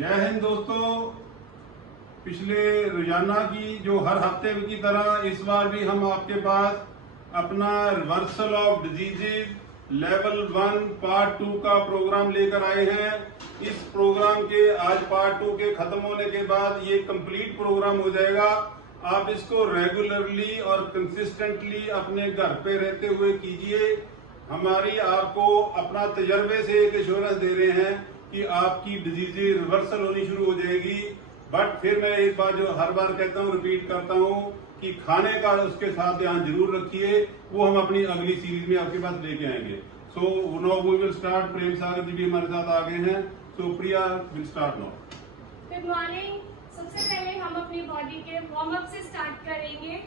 जय हिंद दोस्तों। पिछले रोजाना की जो हर हफ्ते की तरह इस बार भी हम आपके पास अपना reversal of diseases level 1 part 2 का प्रोग्राम लेकर आए हैं। इस प्रोग्राम के आज पार्ट 2 के खत्म होने के बाद ये कंप्लीट प्रोग्राम हो जाएगा। आप इसको रेगुलरली और कंसिस्टेंटली अपने घर पे रहते हुए कीजिए। हमारी आपको अपना तजर्बे से एक एश्योरेंस दे रहे हैं कि आपकी डिजीज रिवर्सल होनी शुरू हो जाएगी। बट फिर मैं एक बात जो हर बार कहता हूँ, रिपीट करता हूँ कि खाने का उसके साथ ध्यान जरूर रखिए। वो हम अपनी अगली सीरीज में आपके पास लेके आएंगे। So now we will start. Prem Sagar ji भी हमारे साथ आ गए हैं। So Priya will start now. Good morning. सबसे पहले हम अपनी बॉडी के वार्म अप से स्टार्ट करेंगे।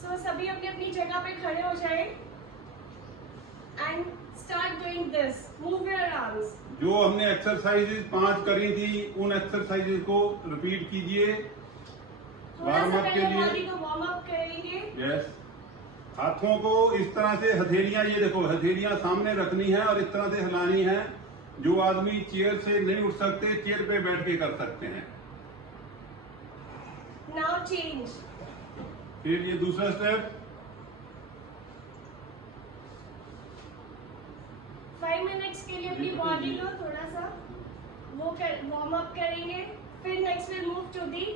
सो सभी अपनी अपनी जगह पे खड़े हो जाए and start doing this. Move your arms. जो हमने एक्सरसाइजेज 5 करी थी उन एक्सरसाइजेज को रिपीट कीजिए वार्म अप के लिए। बॉडी को वार्म अप करेंगे। यस। हाथों को इस तरह से हथेलियां, ये देखो हथेलियां सामने रखनी है और इस तरह से हिलानी है। जो आदमी चेयर से नहीं उठ सकते चेयर पे बैठ के कर सकते हैं। Now change. फिर ये दूसरा स्टेप। 5 मिनट्स के लिए अपनी बॉडी को थोड़ा सा वो वार्म अप करेंगे। फिर next will move to the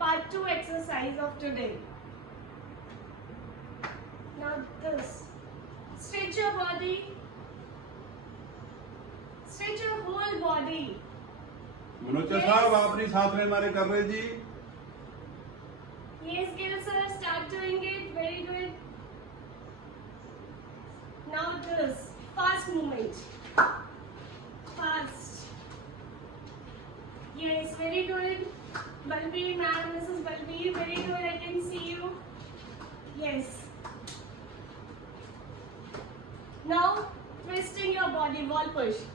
part 2 exercise of today. Now this. Stretch your body, stretch your whole body. Manoj sahab आप नहीं साथ में हमारे कर रहे जी। Yes, Gil sir, start doing it. Very good. Now this fast movement. Fast. Yes, very good. Balbir ma'am, Mrs. Balbir, very good. I can see you. Yes. Now twisting your body, wall push.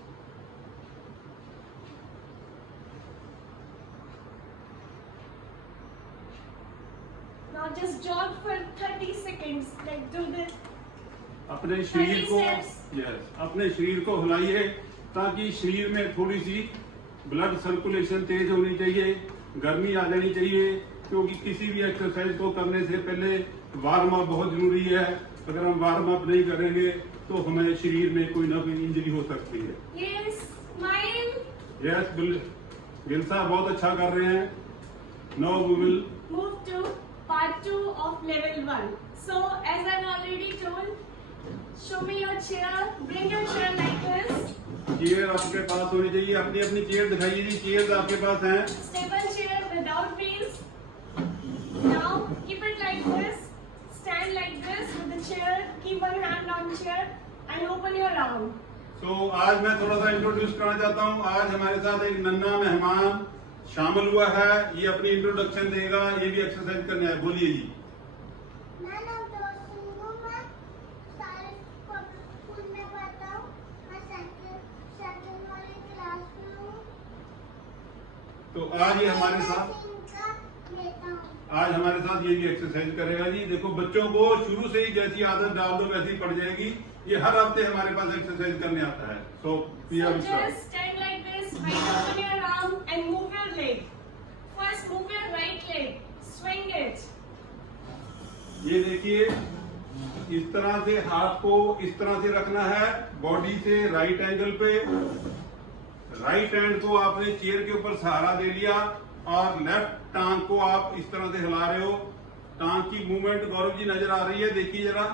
Now just jog for 30 seconds. Like do this. अपने शरीर को 30 steps. अपने शरीर को हिलाइए ताकि शरीर में थोड़ी सी ब्लड सर्कुलेशन तेज होनी चाहिए, गर्मी आ जानी चाहिए। क्योंकि किसी भी एक्सरसाइज को करने से पहले वार्म अप बहुत जरूरी है। अगर हम वार्म अप नहीं करेंगे तो हमें शरीर में कोई ना कोई इंजरी हो सकती है। Yes, smile. यस, गिल साहब बहुत अच्छा कर रहे हैं। Now we will Move to part 2 of level 1. So as I've already told, show me your chair. Bring your chair like this. Chair आपके पास होनी चाहिए। अपनी अपनी चेयर दिखाइए जी। चेयर आपके पास हैं। Stable chair without wheels. Now keep it like this. Stand like this with the chair. Keep one hand on chair and open your arm. तो आज मैं थोड़ा सा इंट्रोड्यूस करना चाहता हूँ। आज हमारे साथ एक नन्हा मेहमान शामिल हुआ है। ये अपनी इंट्रोडक्शन देगा। ये भी एक्सरसाइज करने है। बोलिए जी। तो आज ये हमारे साथ ये भी एक्सरसाइज करेगा जी। देखो बच्चों को शुरू से ही जैसी आदत डाल दो वैसी पड़ जाएगी। ये हर हफ्ते हमारे पास एक्सरसाइज करने आता है। सो So just stand like this, right open your arm and move your leg. First move your right leg, swing it. ये देखिए इस तरह से हाथ को इस तरह से रखना है बॉडी से राइट एंगल पे। राइट हैंड को आपने चेयर के ऊपर सहारा दे लिया और लेफ्ट टांग को आप इस तरह से हिला रहे हो। टांग की मूवमेंट गौरव जी नजर आ रही है, देखिए जरा।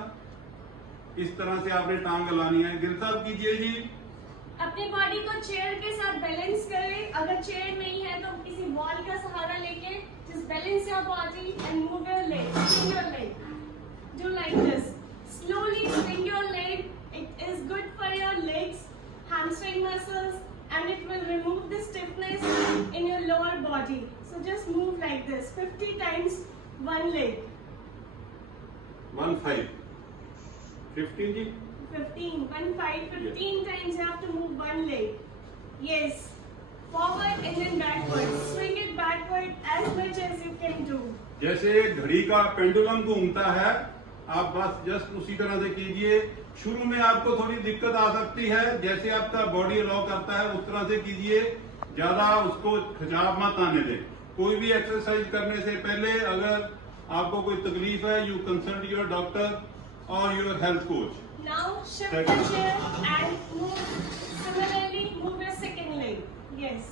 इस तरह से आपने टांग हिलानी है। गिर साहब कीजिए जी। अपनी बॉडी को चेयर के साथ बैलेंस करें। अगर चेयर नहीं है तो किसी वॉल का सहारा लेके just balance your body and move your leg. Swing your leg. Do like this. Slowly swing your leg. It is good for your legs, hamstring muscles, and it will remove the stiffness in your lower body. So just move like this 50 times one leg. 15 15 ji. 15 times you have to move one leg. Yes. Forward and then backward. Swing it backward as much as you can do. जैसे घड़ी का pendulum घूमता है आप बस just उसी तरह से कीजिए। शुरू में आपको थोड़ी दिक्कत आ सकती है, जैसे आपका बॉडी अलाउ करता है उस तरह से कीजिए, ज्यादा उसको खिंचाव मत आने दें। कोई भी एक्सरसाइज करने से पहले अगर आपको कोई तकलीफ है, यू कंसल्ट योर डॉक्टर और your health coach. Now shift the chair and move. Similarly, move your second leg. Yes.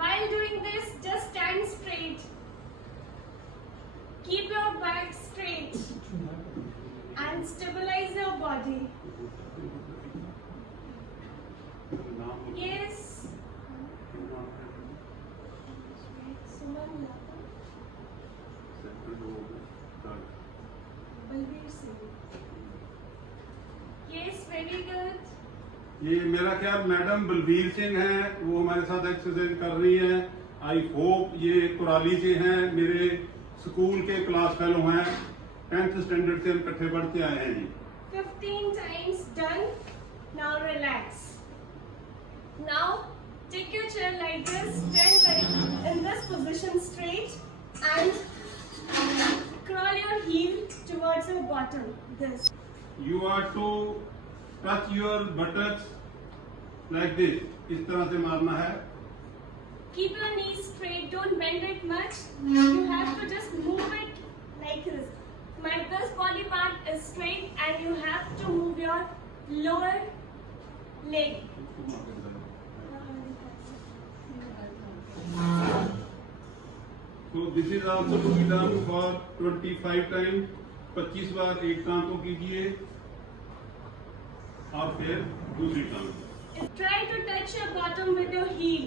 While doing this, just stand straight. Keep your back straight and stabilize your body. Yes. Balveer Singh. Yes, very good. ये मेरा ख्याल madam Balvir Singh हैं, वो हमारे साथ exercise कर रही हैं। आई होप ये कुराली से हैं, मेरे स्कूल के क्लास फेलो हैं, 10th स्टैंडर्ड से हम इकट्ठे पढ़ते आए हैं जी। 15 times done. Now relax. Now take your chair like this, stand like in this position straight and crawl your heel towards your bottom. This. You are to touch your buttocks like this, इस तरह से मारना है। Keep your knees straight, don't bend it much. You have to just move it like this. This body part is straight and you have to move your lower leg. So this is also to be done for 25 times, 25 बार एक टांग को कीजिए और फिर दूसरी टांग। Try to touch your bottom with your heel.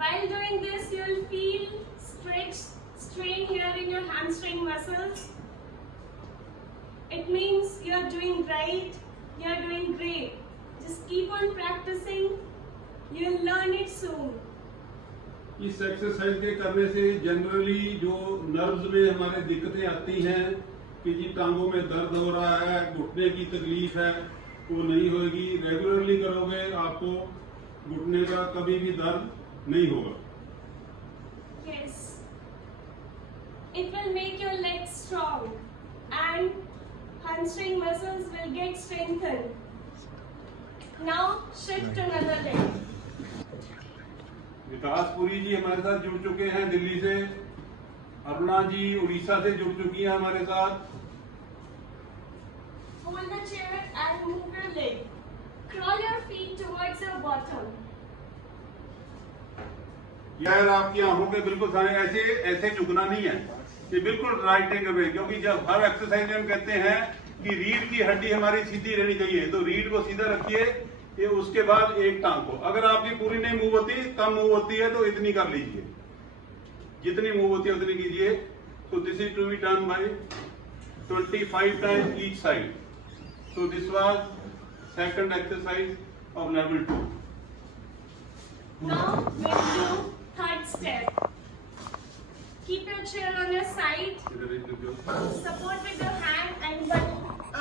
While doing this, you will feel strain here in your hamstring muscles. It means you are doing right, you are doing great. Just keep on practicing, you will learn it soon. इस exercise के करने से generally जो nerves में हमारे दिक्कतें आती हैं कि जी टांगों में दर्द हो रहा है, घुटने की तकलीफ है, वो नहीं होगी। रेगुलरली करोगे आपको घुटने का कभी भी दर्द नहीं होगा। Yes. It will make your legs strong and hamstring muscles will get strengthened. Now shift to another leg. विकास पुरी जी हमारे साथ जुड़ चुके हैं दिल्ली से, अरुणा जी उड़ीसा से जुड़ चुकी हैं हमारे साथ। Hold the chair and move your leg. Crawl your feet towards your bottom. यार आपकी आंखों के बिल्कुल सामने ऐसे ऐसे झुकना नहीं है, ये बिल्कुल राइट एंगल पे, क्योंकि जब हर एक्सरसाइज में हम कहते हैं कि रीढ़ की हड्डी हमारी सीधी रहनी चाहिए, तो रीढ़ को सीधा रखिए, ये उसके बाद एक टांग को। अगर आपकी पूरी नहीं मूव होती, कम मूव होती है तो इतनी कर लीजिए, जितनी मूव होती है उतनी कीजिए। तो this is to be done by 25 times each side. So this was second exercise of level 2. Now we'll do third step. Keep your chair on your side. Support with your hand and one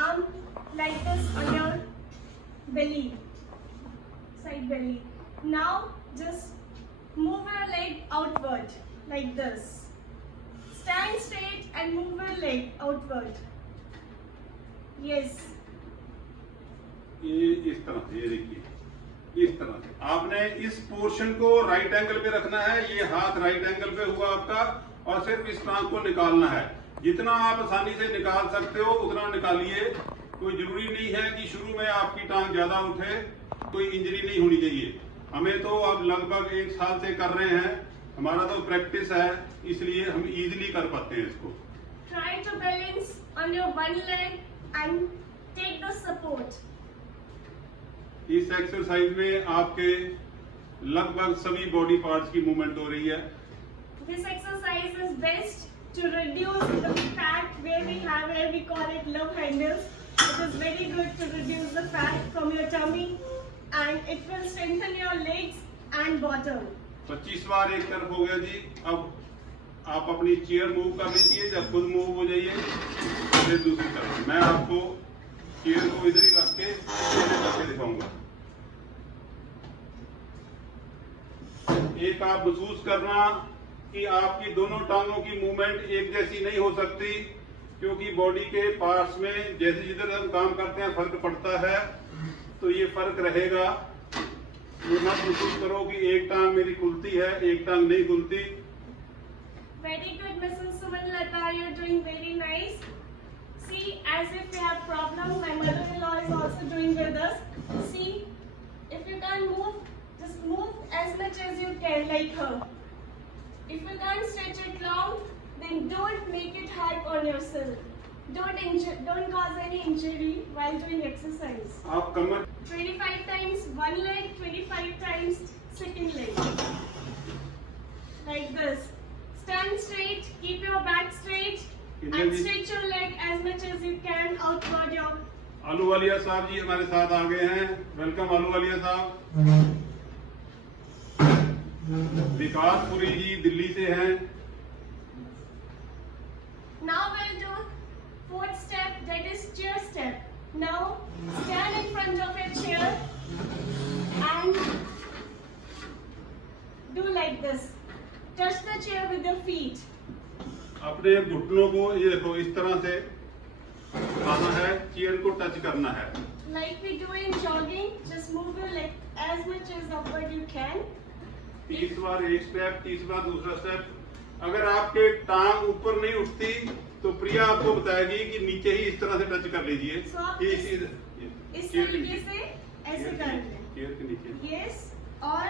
arm like this on your belly, side belly. Now just move your leg outward like this. Stand straight and move your leg outward. Yes. ये इस तरह से, ये देखिए इस तरह से आपने इस पोर्शन को राइट एंगल पे रखना है। ये हाथ राइट एंगल पे हुआ आपका, और सिर्फ इस टांग को निकालना है। जितना आप आसानी से निकाल सकते हो उतना निकालिए। कोई जरूरी नहीं है कि शुरू में आपकी टांग ज्यादा उठे, कोई इंजरी नहीं होनी चाहिए। हमें तो अब लगभग 1 साल से कर रहे हैं, हमारा तो प्रैक्टिस है, इसलिए हम इजीली कर पाते हैं इसको। Try to balance on your one leg and take the support. इस एक्सरसाइज में आपके लगभग सभी बॉडी पार्ट्स की मूवमेंट हो रही है। This exercise is best to reduce the fat where we call it love handles. It is very good to reduce the fat from your tummy and it will strengthen your legs and bottom. 25 बार एक तरफ हो गया जी। अब आप अपनी chair move कर लीजिए, जब खुद मूव हो जाइए फिर दूसरी तरफ। मैं आपको चेयर को इधर ही रख के करके दिखाऊंगा। एक आप महसूस करना कि आपकी दोनों टांगों की मूवमेंट एक जैसी नहीं हो सकती, क्योंकि बॉडी के पार्ट्स में जैसे जिधर हम काम करते हैं फर्क पड़ता है, तो ये फर्क रहेगा। ये मत महसूस करो कि एक टांग मेरी खुलती है एक टांग नहीं खुलती। Very good, Mrs. Sumanlata. You're doing very nice. See, as if we have problem, my mother-in-law is also doing with us. See, if you can't move, just move as much as you can, like her. If you can't stretch it long, then don't make it hard on yourself. Don't cause any injury while doing exercise. आप कमर 25 times one leg, 25 times second leg. Like this. Stand straight, keep your back straight, and stretch your leg as much as you can outward your. आलू वालिया साहब जी हमारे साथ आ गए हैं। Welcome आलू वालिया साहब। विकास पुरी जी दिल्ली से हैं। Now we'll do fourth step, that is chair step. Now stand in front of your chair and do like this. Touch the chair with your feet. अपने घुटनों को ये देखो इस तरह से आना है, चेयर को टच करना है। Like we do in jogging, just move your leg as much as upward you can. 30 बार एक स्टेप, 30 बार दूसरा स्टेप। अगर आपके टांग ऊपर नहीं उठती तो प्रिया आपको बताएगी कि नीचे ही इस तरह से टच कर लीजिए। So आप इस तरीके से ऐसे कर लें। चेयर के नीचे। Yes, और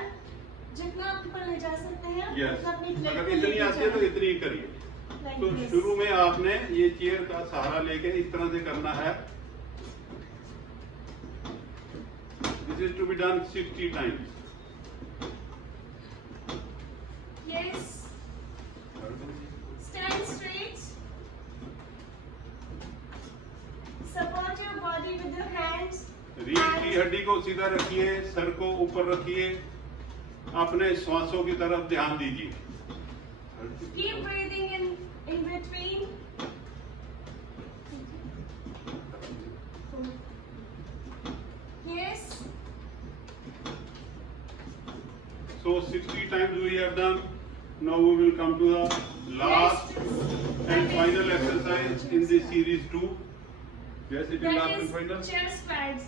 जितना आप ऊपर ले जा सकते हैं, यस, उतना अपनी प्लेट अगर को इतनी लेके आती है तो जाएं। इतनी ही करिए। Like तो this. शुरू में आपने ये चेयर का सहारा लेके इस तरह से करना है। This is to be done 60 times. Yes. Stand straight. Support your body with your hands. रीढ़ की हड्डी को सीधा रखिए, सर को ऊपर रखिए, अपने श्वासों की तरफ ध्यान दीजिए। Keep breathing in between. Yes. So 60 times we have done. Now we will come to the last and final exercise in this series 2. Yes, it is That last and final. is chair squats.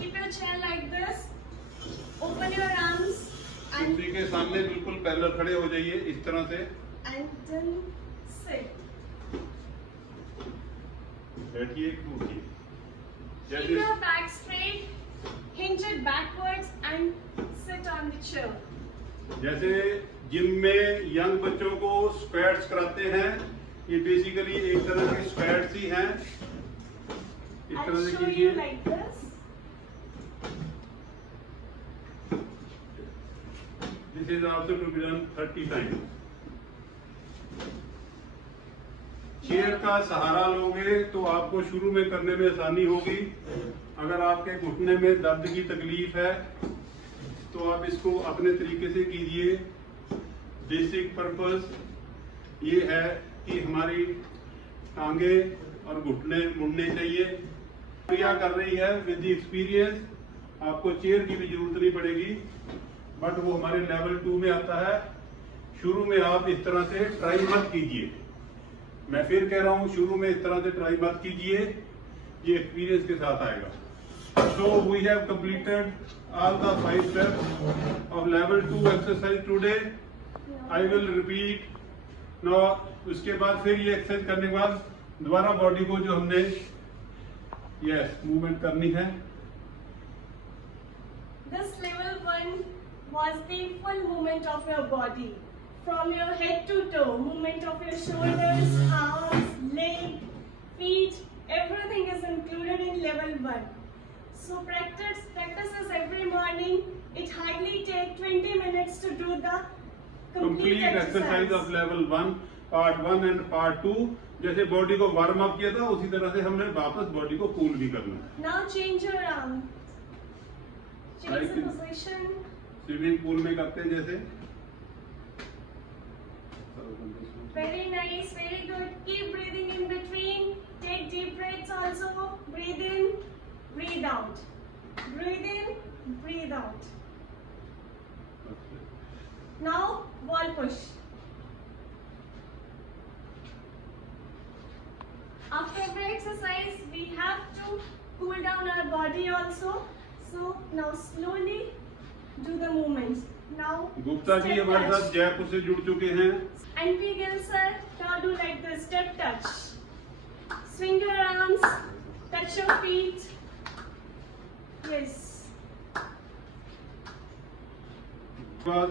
Keep your chair like this. Open your arms and कुर्सी के सामने बिल्कुल parallel खड़े हो जाइए इस तरह से। then sit. बैठिए, कूदिए। Keep जैसे your back straight. Hinge it backwards and sit on the chair. जैसे जिम में यंग बच्चों को स्क्वाट्स कराते हैं, ये बेसिकली एक तरह के स्क्वाट्स ही हैं। इस I'll तरह से show you कीजिए। like this. This is also to be done 30 times. Chair का सहारा लोगे तो आपको शुरू में करने में आसानी होगी। अगर आपके घुटने में दर्द की तकलीफ है तो आप इसको अपने तरीके से कीजिए। बेसिक पर्पस ये है कि हमारी टांगे और घुटने मुड़ने चाहिए। क्रिया कर रही है विद द एक्सपीरियंस, आपको चेयर की भी जरूरत नहीं पड़ेगी, बट वो हमारे लेवल 2 में आता है। शुरू में आप इस तरह से ट्राई मत कीजिए। मैं फिर कह रहा हूँ, शुरू में इस तरह से ट्राई मत कीजिए, ये एक्सपीरियंस के साथ आएगा। So we have completed all the 5 steps of level 2 exercise today. I will repeat. Now उसके बाद फिर ये एक्सरसाइज करने के बाद दोबारा बॉडी को जो हमने मूवमेंट करनी है। This level 1 was the full movement of your body. From your head to toe, movement of your shoulders, arms, leg, feet, everything is included in level 1. So practice this every morning. It hardly takes 20 minutes to do the complete exercise of level 1, part 1 and part 2. जैसे body को warm up किया था उसी तरह से हमने वापस body को कूल भी करना है। Now change your arm. Change Like the position. Swimming pool में करते हैं जैसे। Very nice, very good. Keep breathing in between. Take deep breaths also. Breathe in, breathe out. Breathe in, breathe out. Now, wall push. After every exercise, we have to cool down our body also. So now slowly do the movements. Now Gupta ji step हमारे touch. साथ जयपुर से जुड़ चुके हैं। NP Gill sir, now do like the step touch. Swing your arms, touch your feet. Yes. बाद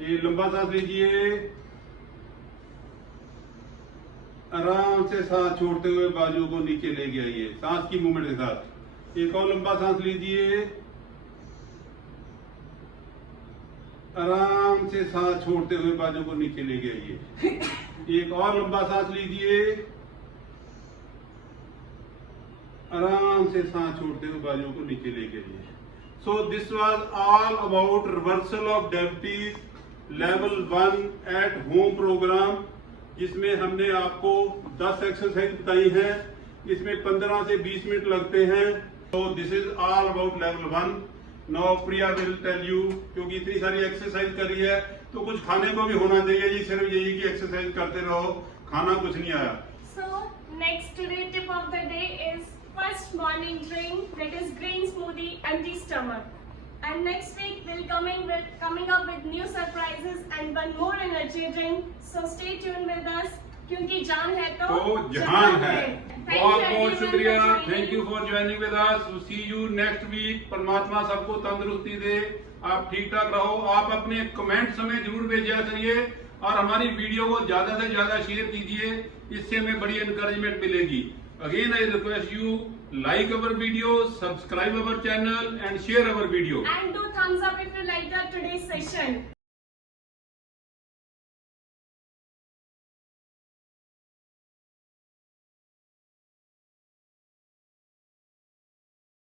ये लंबा सांस लीजिए, आराम से सांस छोड़ते हुए बाजू को नीचे लेके आइए सांस की मूवमेंट के साथ। एक और लंबा सांस लीजिए, आराम से सांस छोड़ते हुए बाजू को नीचे लेके आइए। एक और लंबा सांस लीजिए, आराम से सांस छोड़ते हुए बाजू को नीचे लेके आइए। So this was all about reversal of diabetes level 1 at home program, जिसमें हमने आपको 10 एक्सरसाइज बताई हैं। इसमें 15 से 20 मिनट लगते हैं। So this is all about level 1. Now Priya will tell you, क्योंकि इतनी सारी एक्सरसाइज करी है तो कुछ खाने को भी होना चाहिए जी, सिर्फ यही कि एक्सरसाइज करते रहो, खाना कुछ नहीं आया। So next today tip of the day is first morning drink, that is green smoothie, empty stomach. And next week we'll coming up with new surprises and one more energy drink. So stay tuned with us, क्योंकि जान है तो जहान है। Thank you बहुत बहुत everyone शुक्रिया, for joining. Thank you for joining with us. See you next week. परमात्मा सबको तंदुरुस्ती दे, आप ठीक ठाक रहो। आप अपने कमेंट्स हमें जरूर भेजा करिए और हमारी वीडियो को ज्यादा से ज्यादा शेयर कीजिए, इससे हमें बड़ी एनकरेजमेंट मिलेगी। Again I request you, like our video, subscribe our channel and share our video. And do thumbs up if you liked our today's session.